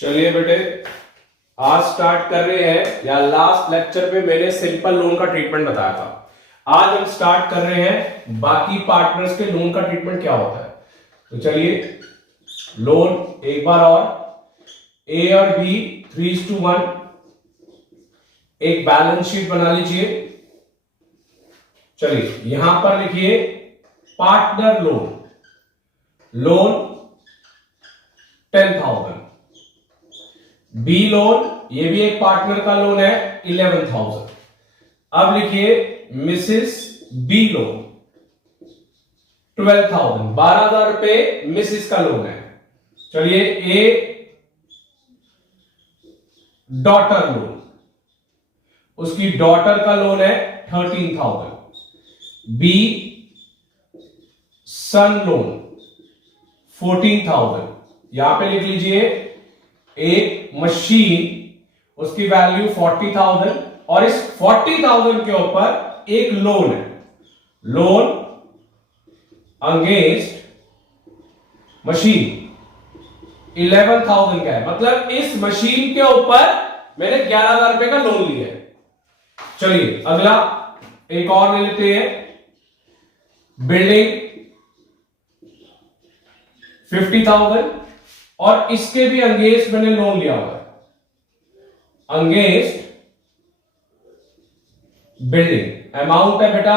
चलिए बेटे, आज स्टार्ट कर रहे हैं, या लास्ट लेक्चर पे मैंने सिंपल लोन का ट्रीटमेंट बताया था। आज हम स्टार्ट कर रहे हैं बाकी पार्टनर्स के लोन का ट्रीटमेंट क्या होता है। तो चलिए, लोन एक बार और, ए और बी 3:1, एक बैलेंस शीट बना लीजिए। चलिए यहां पर लिखिए partner loan, loan 10,000, B loan, ये भी एक पार्टनर का लोन है 11,000। अब लिखिए मिसेस बी लोन 12,000, 12,000 रुपए मिसेस का लोन है। चलिए ए डॉटर लोन, उसकी डॉटर का लोन है 13,000। बी सन लोन 14,000। यहां पे लिख लीजिए एक मशीन, उसकी वैल्यू 40,000, और इस 40,000 के ऊपर एक लोन है, लोन अगेंस्ट मशीन 11,000 का है। मतलब इस मशीन के ऊपर मैंने 11,000 रुपए का लोन लिया है। चलिए अगला एक और ले लेते हैं, बिल्डिंग 50,000, और इसके भी अगेंस्ट मैंने लोन लिया हुआ है, अगेंस्ट बिल्डिंग। अमाउंट है बेटा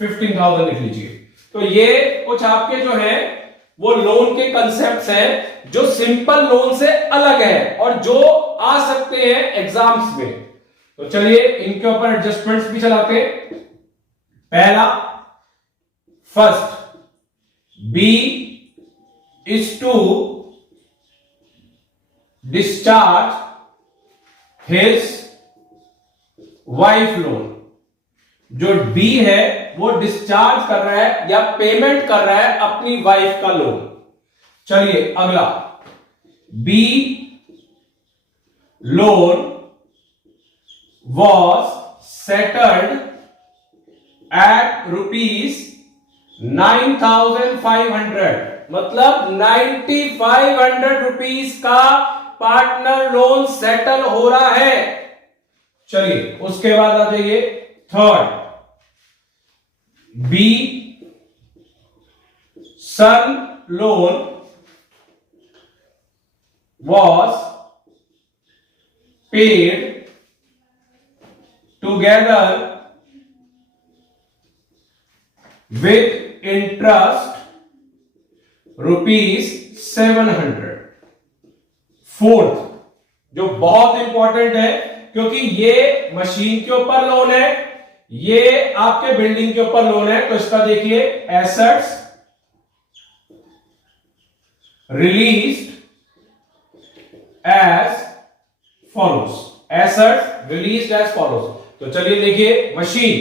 15,000, लिख लीजिए। तो ये कुछ आपके जो है वो लोन के कंसेप्ट्स हैं जो सिंपल लोन से अलग है और जो आ सकते हैं एग्जाम्स में। तो चलिए इनके ऊपर एडजस्टमेंट्स भी चलाते हैं। पहला, first, B is to discharge his wife loan. जो बी है वो डिस्चार्ज कर रहा है या पेमेंट कर रहा है अपनी वाइफ का लोन। चलिए अगला, B loan was settled at ₹9,500, मतलब 9,500 रुपीज का पार्टनर लोन सेटल हो रहा है। चलिए उसके बाद आ जाइए third, B sun loan was paid together with interest ₹700। Fourth, जो बहुत इंपॉर्टेंट है क्योंकि ये मशीन के ऊपर लोन है, ये आपके बिल्डिंग के ऊपर लोन है, तो इसका देखिए assets released as follows, assets released as follows. तो चलिए देखिए, मशीन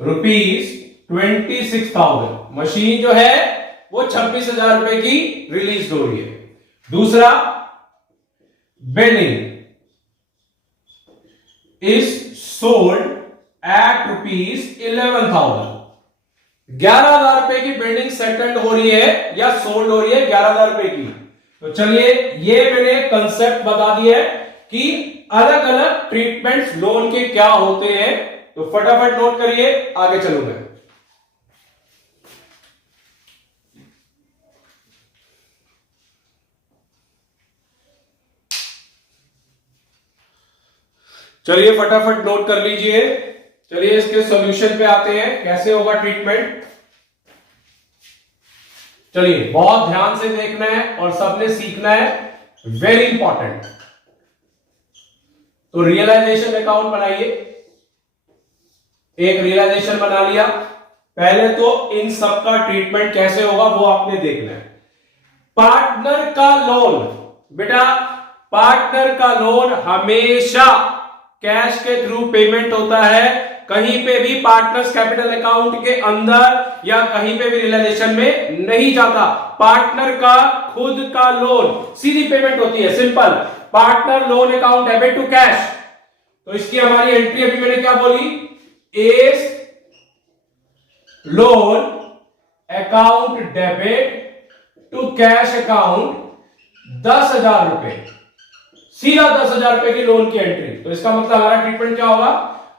₹26,000, मशीन जो है वो 26,000 रुपए की रिलीज हो रही है। दूसरा, बिल्डिंग इज सोल्ड एट ₹11,000, 11,000 रुपए की बिल्डिंग सेटल्ड हो रही है या सोल्ड हो रही है 11,000 रुपए की। तो चलिए ये मैंने कंसेप्ट बता दिया है कि अलग अलग ट्रीटमेंट्स लोन के क्या होते हैं। तो फटाफट नोट करिए, आगे चलूंगा। चलिए फटाफट नोट कर लीजिए। चलिए इसके सॉल्यूशन पे आते हैं, कैसे होगा ट्रीटमेंट। चलिए बहुत ध्यान से देखना है और सबने सीखना है, वेरी इंपॉर्टेंट। तो रियलाइजेशन अकाउंट बनाइए, एक रियलाइजेशन बना लिया। पहले तो इन सब का ट्रीटमेंट कैसे होगा वो आपने देखना है। पार्टनर का लोन, बेटा पार्टनर का लोन हमेशा कैश के थ्रू पेमेंट होता है, कहीं पे भी पार्टनर्स कैपिटल अकाउंट के अंदर या कहीं पे भी रियलाइजेशन में नहीं जाता। पार्टनर का खुद का लोन सीधी पेमेंट होती है, simple. Partner loan account debit to cash. तो इसकी हमारी एंट्री अभी मैंने क्या बोली, as loan account debit to cash account 10,000 रुपए, सीधा 10,000 रुपए की लोन की एंट्री। तो इसका मतलब हमारा ट्रीटमेंट क्या होगा,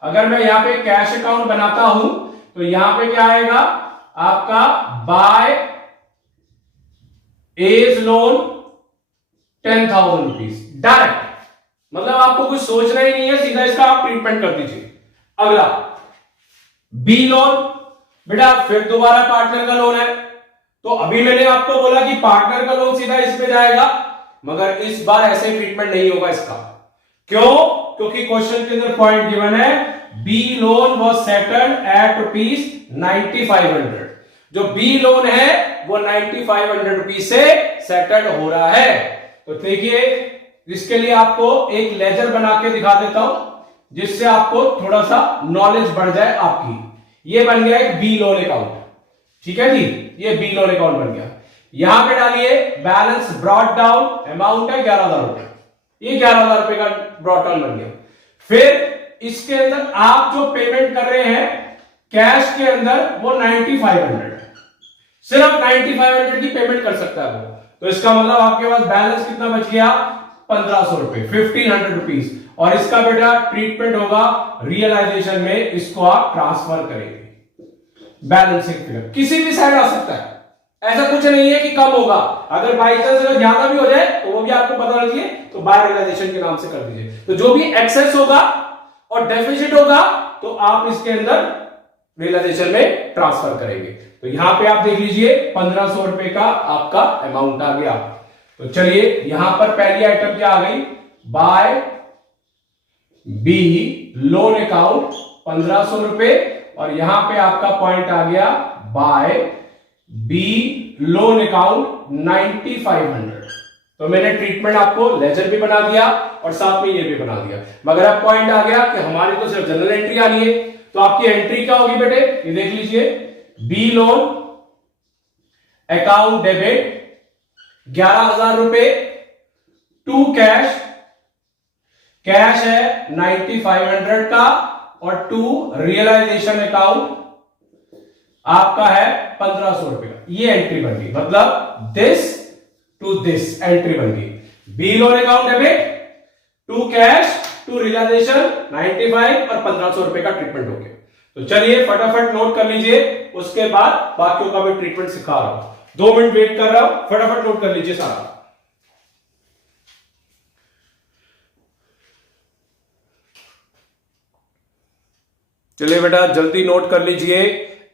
अगर मैं यहां पे कैश अकाउंट बनाता हूं तो यहां पे क्या आएगा आपका by as loan 10,000 rupees direct, मतलब आपको कुछ सोचना ही नहीं है, सीधा इसका आप ट्रीटमेंट कर दीजिए। अगला बी लोन, बेटा फिर दोबारा पार्टनर का लोन है, तो अभी मैंने आपको बोला कि पार्टनर का लोन सीधा इसमें जाएगा, मगर इस बार ऐसे ट्रीटमेंट नहीं होगा इसका। क्यों? क्योंकि क्वेश्चन के अंदर पॉइंट गिवन है B loan was settled at ₹9,500। जो बी लोन है वो 9,500 रुपीज से सेटल्ड हो रहा है। तो देखिए इसके लिए आपको एक लेजर बना के दिखा देता हूं, जिससे आपको थोड़ा सा नॉलेज बढ़ जाए आपकी। ये बन गया एक बी लोन अकाउंट, ठीक है जी, ये बी लोन अकाउंट बन गया। यहां पे डालिए बैलेंस ब्रॉट डाउन, अमाउंट है 11,000 रुपए, ये 11,000 रुपए का ब्रॉट डाउन बन गया। फिर इसके अंदर आप जो पेमेंट कर रहे हैं कैश के अंदर वो 9,500 है, सिर्फ 9,500 की पेमेंट कर सकता है वो। तो इसका मतलब आपके पास बैलेंस कितना बच गया, 1,500 रुपए, 1,500 रुपीज। और इसका बेटा ट्रीटमेंट होगा रियलाइजेशन में, इसको आप ट्रांसफर करेंगे बैलेंसिंग फिगर, किसी भी साइड आ सकता है, ऐसा कुछ नहीं है कि कम होगा। अगर बाई चांस अगर ज्यादा भी हो जाए तो वो भी आपको पता होना चाहिए, तो बाय रियलाइजेशन के नाम से कर दीजिए। तो जो भी एक्सेस होगा और डेफिसिट होगा तो आप इसके अंदर रियलाइजेशन में ट्रांसफर करेंगे। तो यहां पे आप देख लीजिए 1,500 रुपए का आपका अमाउंट आ गया। तो चलिए यहां पर पहली आइटम क्या आ गई, बाय बी लोन अकाउंट 1,500 रुपए, और यहां पे आपका पॉइंट आ गया बाय बी लोन अकाउंट 9,500। तो मैंने ट्रीटमेंट आपको लेजर भी बना दिया और साथ में ये भी बना दिया, मगर अब पॉइंट आ गया कि हमारी तो सिर्फ जनरल एंट्री आनी है। तो आपकी एंट्री क्या होगी बेटे, ये देख लीजिए, बी लोन अकाउंट डेबिट 11,000 रुपए टू कैश, कैश है 9,500 का, और टू रियलाइजेशन अकाउंट आपका है 1,500 रुपए का। ये एंट्री बन गई, मतलब दिस टू दिस एंट्री बन गई। B loan account debit to cash to realization 95 और 1,500 रुपए का ट्रीटमेंट हो गया। तो चलिए फटाफट नोट कर लीजिए, उसके बाद बाकियों का भी ट्रीटमेंट सिखा रहा हूं। 2 मिनट वेट कर रहा हूं, फटाफट नोट कर लीजिए सारा। चलिए बेटा जल्दी नोट कर लीजिए,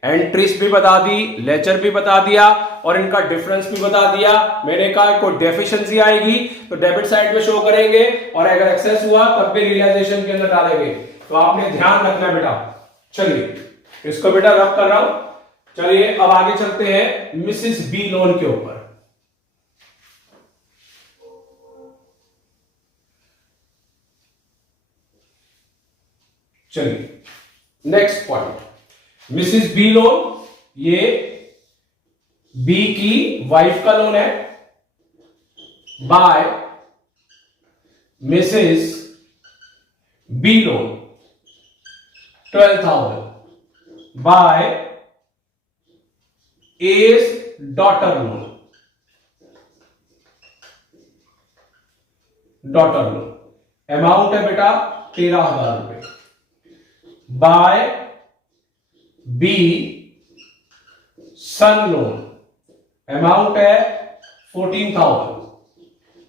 एंट्रीज भी बता दी, लेजर भी बता दिया, और इनका डिफरेंस भी बता दिया। मैंने कहा कोई डेफिशिएंसी आएगी तो डेबिट साइड पे शो करेंगे, और अगर एक्सेस हुआ तब भी रियलाइजेशन के अंदर डालेंगे। तो आपने ध्यान रखना बेटा। चलिए इसको बेटा रब कर रहा हूं। चलिए अब आगे चलते हैं मिसिस बी लोन के ऊपर। चलिए next point, Mrs B loan, ये बी की वाइफ का लोन है, by Mrs B loan 12,000 by as daughter loan, daughter loan amount है बेटा 13,000 रुपए, by B sun loan amount है 14,000,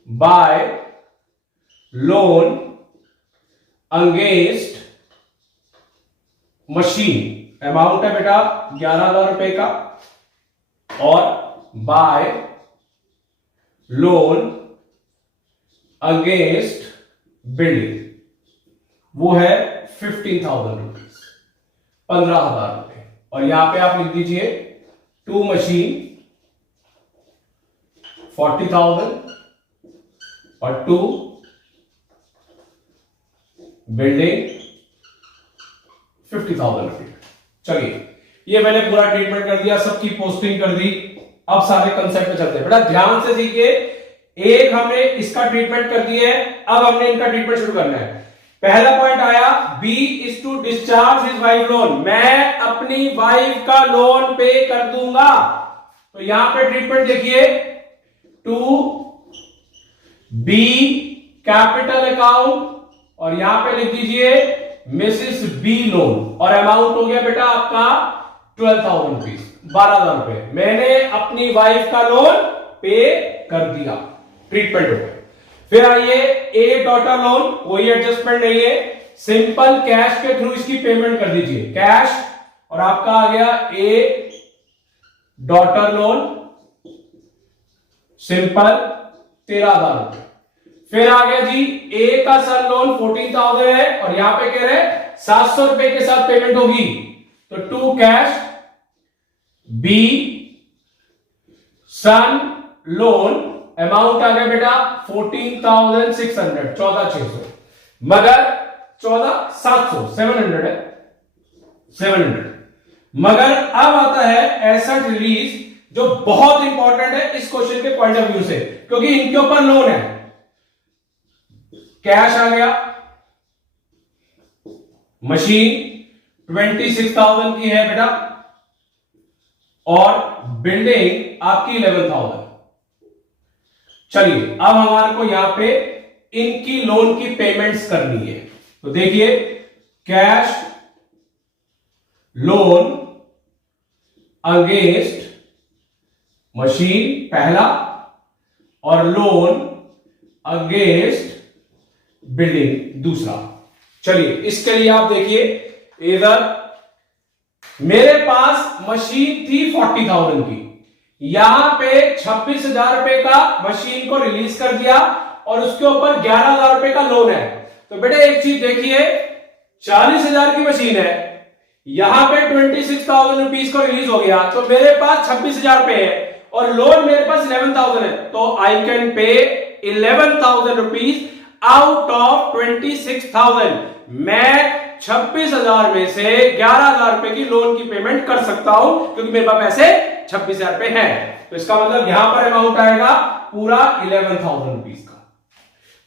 by loan against machine amount है बेटा 11,000 रुपए का, और बाय लोन अगेंस्ट बिल्डिंग वो है 15,000 रुपीज, 15,000 रुपए। और यहां पे आप लिख दीजिए टू मशीन 40,000 और टू बिल्डिंग 50,000 रुपए। चलिए ये मैंने पूरा ट्रीटमेंट कर दिया, सबकी पोस्टिंग कर दी। अब सारे कंसेप्ट पे चलते हैं बेटा, ध्यान से सीखिए। एक हमने इसका ट्रीटमेंट कर दिया है, अब हमने इनका ट्रीटमेंट शुरू करना है। पहला पॉइंट आया B is to discharge his wife loan, मैं अपनी वाइफ का लोन पे कर दूंगा। तो यहां पे ट्रीटमेंट देखिए, टू बी कैपिटल अकाउंट और यहां पे लिख दीजिए मिसिस बी लोन और अमाउंट हो गया बेटा आपका 12,000 रुपीज, 12,000 रुपए मैंने अपनी वाइफ का लोन पे कर दिया, ट्रीटमेंट हो गया। फिर आइए ए डॉटर लोन, कोई एडजस्टमेंट नहीं है, सिंपल कैश के थ्रू इसकी पेमेंट कर दीजिए, कैश और आपका आ गया ए डॉटर लोन सिंपल 13,000 रुपए। फिर आ गया जी ए का सन लोन 14,000 है और यहां पे कह रहे 700 रुपए के साथ पेमेंट होगी, तो टू कैश बी सन लोन अमाउंट आ गया बेटा 14,600, 14,600 मगर 14,700 700 है 700 मगर अब आता है एसेट रिलीज जो बहुत इंपॉर्टेंट है इस क्वेश्चन के पॉइंट ऑफ व्यू से, क्योंकि इनके ऊपर लोन है। कैश आ गया, मशीन 26,000 की है बेटा और बिल्डिंग आपकी 11,000। चलिए अब हमारे को यहां पे इनकी लोन की पेमेंट्स करनी है, तो देखिए कैश लोन अगेंस्ट मशीन पहला और लोन अगेंस्ट बिल्डिंग दूसरा। चलिए इसके लिए आप देखिए, इधर मेरे पास मशीन थी 40,000 की, यहां पे 26,000 रुपए का मशीन को रिलीज कर दिया और उसके ऊपर 11,000 रुपए का लोन है। तो बेटे एक चीज देखिए, 40,000 की मशीन है, यहां पे 26,000 रुपीज को रिलीज हो गया, तो मेरे पास 26,000 रुपए है और लोन मेरे पास 11,000 है, तो I can pay 11,000 rupees out of 26,000। मैं 26,000 में से 11,000 रुपए की लोन की पेमेंट कर सकता हूं, क्योंकि मेरे पास पैसे 26,000 रुपए हैं। तो इसका मतलब यहां पर अमाउंट आएगा पूरा 11,000 रुपीज का।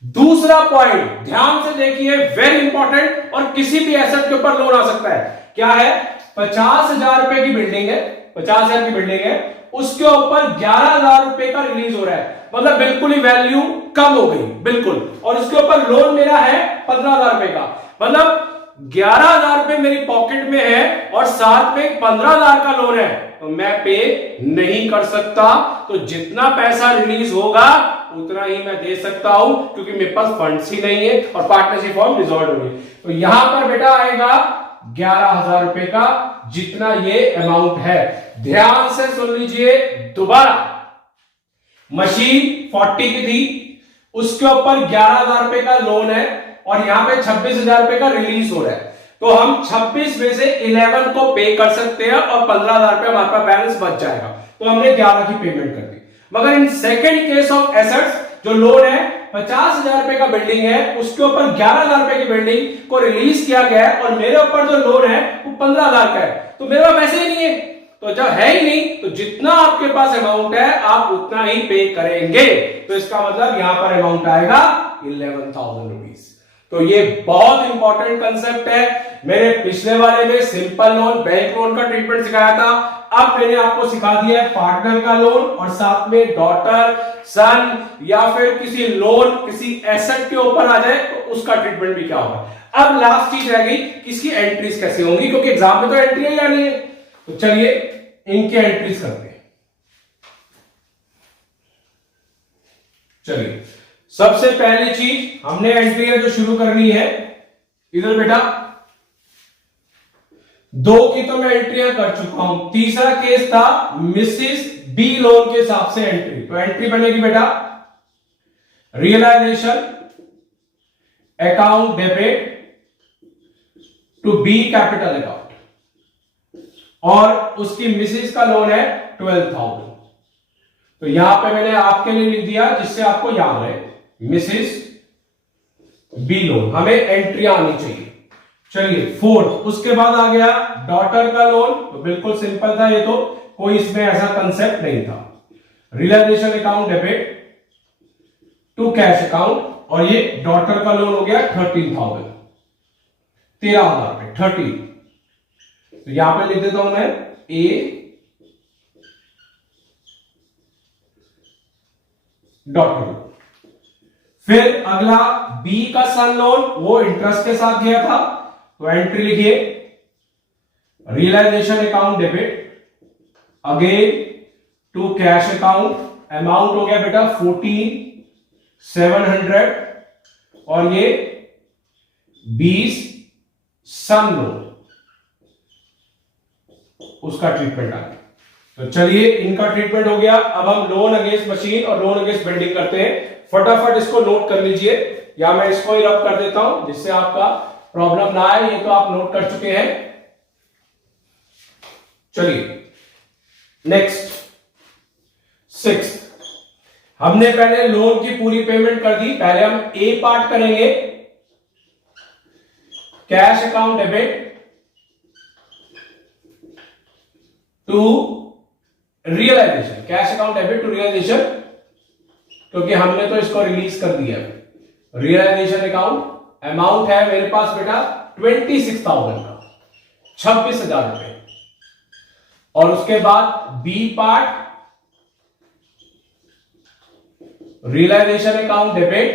दूसरा पॉइंट ध्यान से देखिए, वेरी इंपॉर्टेंट, और किसी भी एसेट के ऊपर लोन आ सकता है। क्या है? 50,000 रुपए की बिल्डिंग है, 50,000 की बिल्डिंग है, उसके ऊपर 11,000 रुपए का रिलीज हो रहा है, मतलब बिल्कुल ही वैल्यू कम हो गई बिल्कुल, और उसके ऊपर लोन मेरा है 15,000 रुपए का, मतलब 11,000 रुपए मेरी पॉकेट में है और साथ में 15,000 का लोन है, तो मैं पे नहीं कर सकता। तो जितना पैसा रिलीज होगा उतना ही मैं दे सकता हूं, क्योंकि मेरे पास फंड्स ही नहीं है और पार्टनरशिप फॉर्म डिसॉल्व हो गई। तो यहां पर बेटा आएगा 11,000 रुपए का, जितना ये अमाउंट है। ध्यान से सुन लीजिए दोबारा, मशीन 40 की थी, उसके ऊपर 11,000 रुपए का लोन है और यहां पे 26,000 रुपए का रिलीज हो रहा है, तो हम 26 में से 11 को पे कर सकते हैं और 15,000 रुपए हमारे पास बैलेंस बच जाएगा, तो हमने 11 की पेमेंट कर दी। मगर in second case of assets, जो लोन है 50,000 रुपए का बिल्डिंग है, उसके ऊपर 11,000 रुपए की बिल्डिंग को रिलीज किया गया है और मेरे ऊपर जो लोन है वो 15,000 का है, तो मेरे पास पैसे ही नहीं है, तो जब है ही नहीं तो जितना आपके पास अमाउंट है आप उतना ही पे करेंगे, तो इसका मतलब यहां पर अमाउंट आएगा 11,000 रुपीज। तो ये बहुत इंपॉर्टेंट कंसेप्ट है। मैंने पिछले वाले में सिंपल लोन, बैंक लोन का ट्रीटमेंट सिखाया था, अब मैंने आपको सिखा दिया है पार्टनर का लोन और साथ में डॉटर, सन या फिर किसी लोन किसी एसेट के ऊपर आ जाए तो उसका ट्रीटमेंट भी क्या होगा। अब लास्ट चीज रह गई कि इसकी एंट्रीज कैसे होंगी, क्योंकि एग्जाम में तो एंट्री ही आनी है। तो चलिए इनकी एंट्रीज करते हैं। चलिए सबसे पहली चीज हमने एंट्री है जो शुरू करनी है, इधर बेटा 2 की तो मैं एंट्रियां कर चुका हूं, तीसरा केस था मिसिस बी लोन के हिसाब से एंट्री, तो एंट्री बनेगी बेटा realisation account debit to B capital account, और उसकी मिसिस का लोन है 12,000। तो यहां पे मैंने आपके लिए लिख दिया जिससे आपको याद रहे, मिसिस बी लोन, हमें एंट्री आनी चाहिए। चलिए 4, उसके बाद आ गया डॉटर का लोन, तो बिल्कुल सिंपल था ये, तो कोई इसमें ऐसा कंसेप्ट नहीं था। Realisation account debit to cash account, और ये डॉटर का लोन हो गया 13,000, 13,000 रुपए 30। तो यहां पे लिख देता हूं मैं ए डॉटर लोन। फिर अगला बी का सन लोन, वो इंटरेस्ट के साथ गया था, तो एंट्री लिखिए realisation account debit again to cash account, amount हो गया बेटा 14,700 और ये 20 सन लोन, उसका ट्रीटमेंट आ गया। तो चलिए इनका ट्रीटमेंट हो गया। अब हम लोन अगेंस्ट मशीन और लोन अगेंस्ट बिल्डिंग करते हैं। फटाफट इसको नोट कर लीजिए, या मैं इसको ही रब कर देता हूं जिससे आपका प्रॉब्लम ना आए। ये तो आप नोट कर चुके हैं। चलिए नेक्स्ट 6, हमने पहले लोन की पूरी पेमेंट कर दी। पहले हम ए पार्ट करेंगे, cash account debit to realisation, cash account debit to realisation, क्योंकि हमने तो इसको रिलीज कर दिया। रियलाइजेशन अकाउंट अमाउंट है मेरे पास बेटा 26,000 का, 26,000 रुपए। और उसके बाद B part realisation account debit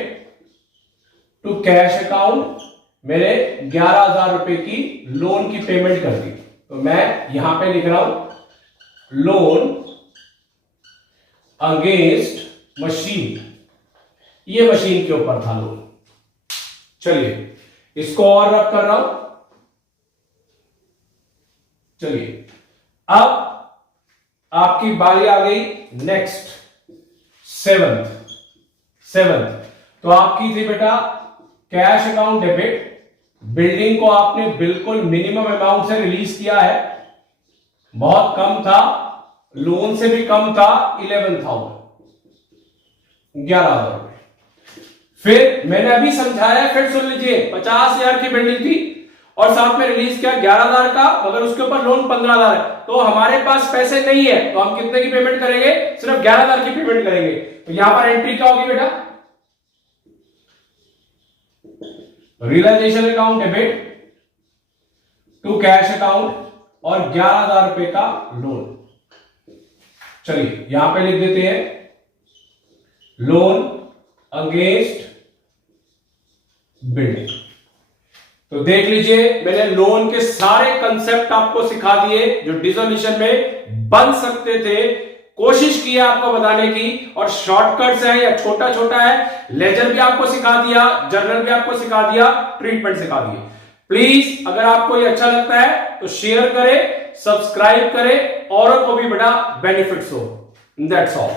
to cash account, मेरे 11,000 रुपए की लोन की पेमेंट कर दी। तो मैं यहां पे लिख रहा हूं लोन अगेंस्ट मशीन, ये मशीन के ऊपर था लोन। चलिए इसको और रब कर रहा हूं। चलिए अब आपकी बारी आ गई नेक्स्ट 7th। तो आपकी थी बेटा कैश अकाउंट डेबिट, बिल्डिंग को आपने बिल्कुल मिनिमम अमाउंट से रिलीज किया है, बहुत कम था, लोन से भी कम था, 11,000, 11,000 रुपए। फिर मैंने अभी समझाया, फिर सुन लीजिए, 50,000 की बिल्डिंग थी और साथ में रिलीज किया 11,000 का, मगर उसके ऊपर लोन 15,000 है। तो हमारे पास पैसे नहीं है, तो हम कितने की पेमेंट करेंगे? सिर्फ 11,000 की पेमेंट करेंगे। तो यहां पर एंट्री क्या होगी बेटा? Realisation account debit to cash account और 11,000 रुपए का लोन। चलिए यहां पे लिख देते हैं लोन अगेंस्ट बिल्डिंग। तो देख लीजिए, मैंने लोन के सारे कंसेप्ट आपको सिखा दिए जो डिसोल्यूशन में बन सकते थे। कोशिश की आपको बताने की, और शॉर्टकट्स है या छोटा छोटा है, लेजर भी आपको सिखा दिया, जर्नल भी आपको सिखा दिया, ट्रीटमेंट सिखा दिए। प्लीज अगर आपको ये अच्छा लगता है तो शेयर करें, सब्सक्राइब करें, औरों को भी बड़ा बेनिफिट्स हो। That's all.